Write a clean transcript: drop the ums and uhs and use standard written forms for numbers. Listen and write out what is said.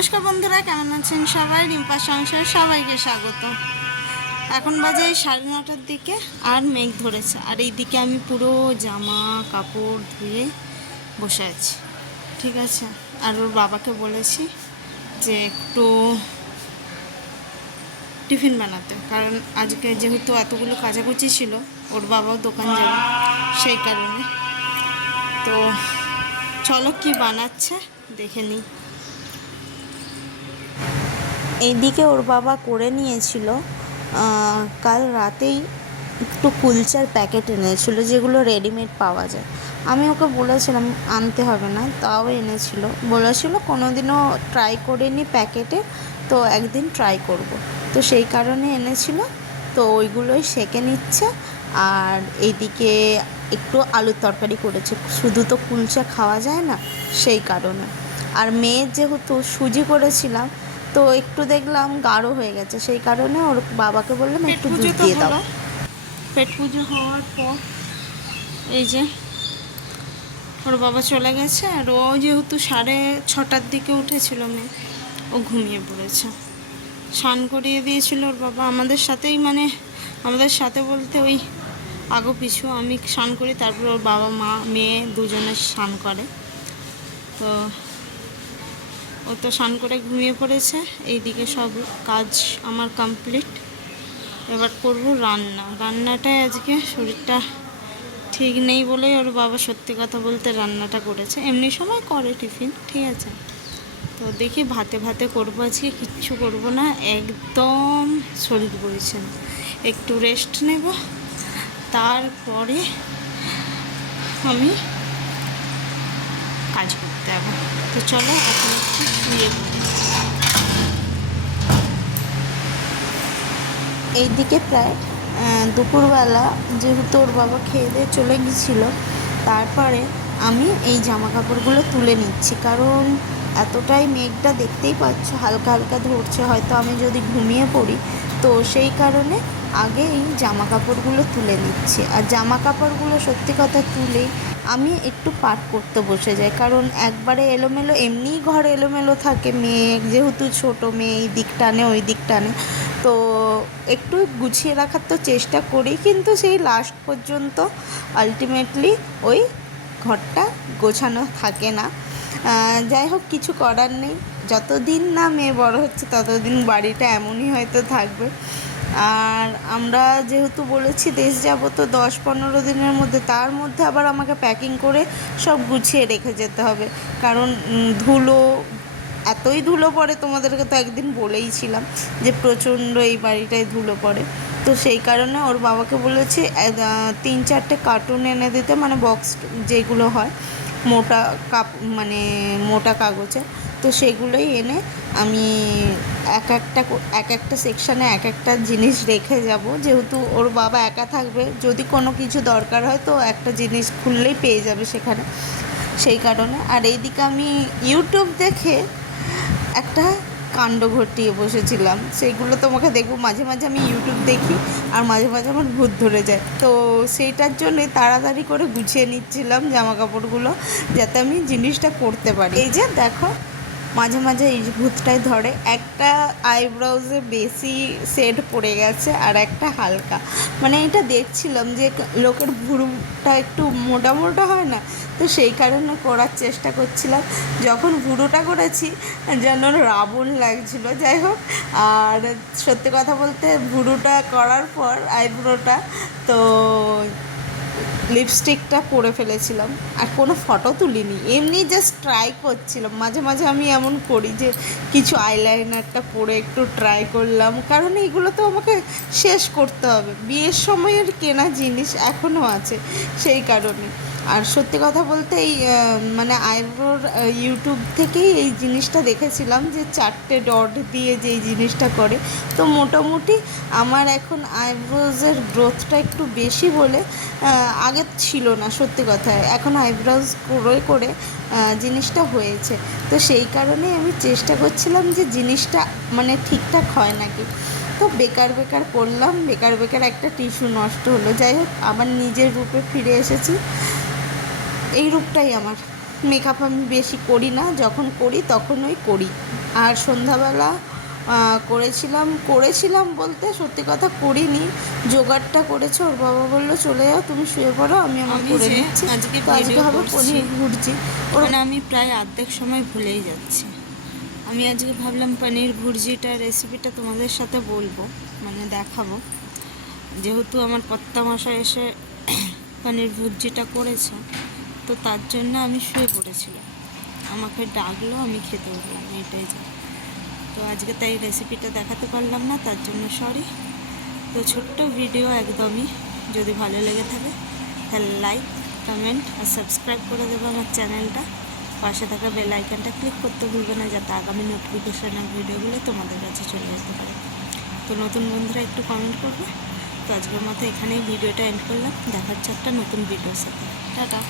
নমস্কার বন্ধুরা, কেমন আছেন সবাই? রিম্পার সংসারে সবাইকে স্বাগত। এখন বাজে 9:30টার দিকে, আর মেঘ ধরেছে, আর এইদিকে আমি পুরো জামা কাপড় ধুয়ে বসে আছি। ঠিক আছে, আর ওর বাবাকে বলেছি যে একটু টিফিন বানাতে, কারণ আজকে যেহেতু এতগুলো কাচাকুচি ছিল, ওর বাবাও দোকান যাবে, সেই কারণে। তো চলো কি বানাচ্ছে দেখে নিই। এইদিকে ওর বাবা করে নিয়েছিল, কাল রাতেই একটু কুলচার প্যাকেট এনেছিল, যেগুলো রেডিমেড পাওয়া যায়। আমি ওকে বলেছিলাম আনতে হবে না, তাও এনেছিল। বলেছিল কোনো দিনও ট্রাই করিনি প্যাকেটে, তো একদিন ট্রাই করব। তো সেই কারণে এনেছিল, তো ওইগুলোই সেঁকে নিচ্ছে। আর এইদিকে একটু আলুর তরকারি করেছে, শুধু তো কুলচা খাওয়া যায় না, সেই কারণে। আর মেয়ের যেহেতু সুজি করেছিলাম, তো একটু দেখলাম গাঢ় হয়ে গেছে, সেই কারণে ওর বাবাকে বললাম একটু দুধ দিয়ে দাও। পেট পুজো হওয়ার পর এই যে ওর বাবা চলে গেছে, আর ও যেহেতু 6:30টার দিকে উঠেছিল মেয়ে, ও ঘুমিয়ে পড়েছে। স্নান করিয়ে দিয়েছিল ওর বাবা আমাদের সাথেই, মানে আমাদের সাথে বলতে ওই আগো পিছু আমি স্নান করি, তারপর ওর বাবা মা মেয়ে দুজনে স্নান করে। তো ও তো স্নান করে ঘুমিয়ে পড়েছে। এইদিকে সব কাজ আমার কমপ্লিট। এবার করব রান্নাটায় আজকে শরীরটা ঠিক নেই বলেই ওর বাবা সত্যি কথা বলতে রান্নাটা করেছে। এমনি সময় করে টিফিন, ঠিক আছে। তো দেখি ভাতে ভাতে করবো আজকে, কিচ্ছু করব না, একদম শরীর বলছে না, একটু রেস্ট নেব, তারপরে আমি কাজ করতে যাবো। তো চলো এখন একটু শুয়ে পড়ি। এইদিকে প্রায় দুপুরবেলা, যেহেতু ওর বাবা খেয়ে দিয়ে চলে গিয়েছিলো, তারপরে আমি এই জামা কাপড়গুলো তুলে নিচ্ছি, কারণ এতটাই মেঘটা দেখতেই পাচ্ছ হালকা হালকা ধরছে, হয়তো আমি যদি ঘুমিয়ে পড়ি, তো সেই কারণে আগে এই জামা কাপড়গুলো তুলে নিচ্ছি। আর জামা কাপড়গুলো সত্যি কথা তুলে আমি একটু পাট করতে বসে যাই, কারণ একবারে এলোমেলো, এমনিই ঘর এলোমেলো থাকে, মেয়ে যেহেতু ছোটো, মেয়ে এই দিক টানে ওই দিক টানে, তো একটু গুছিয়ে রাখার তো চেষ্টা করি, কিন্তু সেই লাস্ট পর্যন্ত আলটিমেটলি ওই ঘরটা গোছানো থাকে না। যাই হোক, কিছু করার নেই, যতদিন না মেয়ে বড় হচ্ছে ততদিন বাড়িটা এমনই হয়তো থাকবে। আর আমরা যেহেতু বলেছি দেশ যাব, তো 10-15 দিনের মধ্যে, তার মধ্যে আবার আমাকে প্যাকিং করে সব গুছিয়ে রেখে যেতে হবে, কারণ ধুলো, এতই ধুলো পড়ে, তোমাদেরকে তো একদিন বলেইছিলাম যে প্রচণ্ড এই বাড়িটায় ধুলো পড়ে। তো সেই কারণে ওর বাবাকে বলেছি 3-4টে কার্টুন এনে দিতে, মানে বক্স যেগুলো হয় মোটা মানে মোটা কাগজে, তো সেগুলোই এনে আমি এক একটা সেকশানে এক একটা জিনিস রেখে যাব, যেহেতু ওর বাবা একা থাকবে, যদি কোনো কিছু দরকার হয় তো একটা জিনিস খুললেই পেয়ে যাবে সেখানে, সেই কারণে। আর এইদিকে আমি ইউটিউব দেখে একটা কাণ্ড ঘটিয়ে বসেছিলাম, সেইগুলো তোমাকে দেখবো। মাঝে মাঝে আমি ইউটিউব দেখি, আর মাঝে মাঝে আমার ভূত ধরে যায়, তো সেইটার জন্যই তাড়াতাড়ি করে গুছিয়ে নিচ্ছিলাম জামা কাপড়গুলো, যাতে আমি জিনিসটা করতে পারি। এই যে দেখো, মাঝে মাঝে এই ভূতটাই ধরে, একটা আইব্রাউজে বেশি শেড পড়ে গেছে, আর একটা হালকা, মানে এটা দেখছিলাম যে লোকের ভুরুটা একটু মোটা মোটা হয় না, তো সেই কারণে করার চেষ্টা করছিলাম। যখন ভুরুটা করেছি যেন রাবণ লাগছিল। যাই হোক, আর সত্যি কথা বলতে ভুরুটা করার পর আইব্রোটা, তো লিপস্টিকটা পরে ফেলেছিলাম, আর কোনো ফটো তুলিনি, এমনি জাস্ট ট্রাই করছিলাম। মাঝে মাঝে আমি এমন করি যে কিছু আইলাইনারটা পরে একটু ট্রাই করলাম, কারণ এইগুলো তো আমাকে শেষ করতে হবে, বিয়ের সময়ের কেনা জিনিস এখনও আছে, সেই কারণে। আর সত্যি কথা বলতে এই মানে আইব্রোর ইউটিউব থেকেই এই জিনিসটা দেখেছিলাম, যে 4টে ডট দিয়ে যেই জিনিসটা করে, তো মোটামুটি আমার এখন আইব্রোজের গ্রোথটা একটু বেশি বলে, আগে ছিল না সত্যি কথা, এখন আইব্রোজ করে করে জিনিসটা হয়েছে, তো সেই কারণে আমি চেষ্টা করছিলাম যে জিনিসটা মানে ঠিকঠাক হয় নাকি। তো বেকার বেকার করলাম, বেকার বেকার একটা টিস্যু নষ্ট হলো। যাই হোক, আবার নিজের রূপে ফিরে এসেছি। এই রূপটাই আমার। মেকআপ আমি বেশি করি না, যখন করি তখনই করি, আর সন্ধ্যাবেলা করেছিলাম বলতে সত্যি কথা করিনি, জোগাড়টা করেছে। ওর বাবা বললো চলে যাও, তুমি শুয়ে পড়ো, আমি করে নিচ্ছি। তো আজকে হবে পনির ভুর্জি। মানে আমি প্রায় অর্ধেক সময় ভুলেই যাচ্ছি। আমি আজকে ভাবলাম পনির ভুর্জিটা রেসিপিটা তোমাদের সাথে বলবো, মানে দেখাবো, যেহেতু আমার কর্তা মশাই এসে পনির ভুর্জিটা করেছে, তো তার জন্য আমি শুয়ে পড়েছিলাম। আমাকে ডাকলো, আমি খেতে উঠলাম, এইটাই যা। তো আজকে তাই রেসিপিটা দেখাতে পারলাম না, তার জন্য সরি। তো ছোট্ট ভিডিও একদমই, যদি ভালো লেগে থাকে তাহলে লাইক, কমেন্ট আর সাবস্ক্রাইব করে দেবো আমার চ্যানেলটা। পাশে থাকা বেল আইকনটা ক্লিক করতে ভুলবে না, যাতে আগামী নোটিফিকেশনের ভিডিওগুলো তোমাদের কাছে চলে যেতে পারে। তো নতুন বন্ধুরা একটু কমেন্ট করবে। তো আজকের মতো এখানেই ভিডিওটা এন্ড করলাম। দেখা হচ্ছে একটা নতুন ভিডিওর সাথে। টাটা।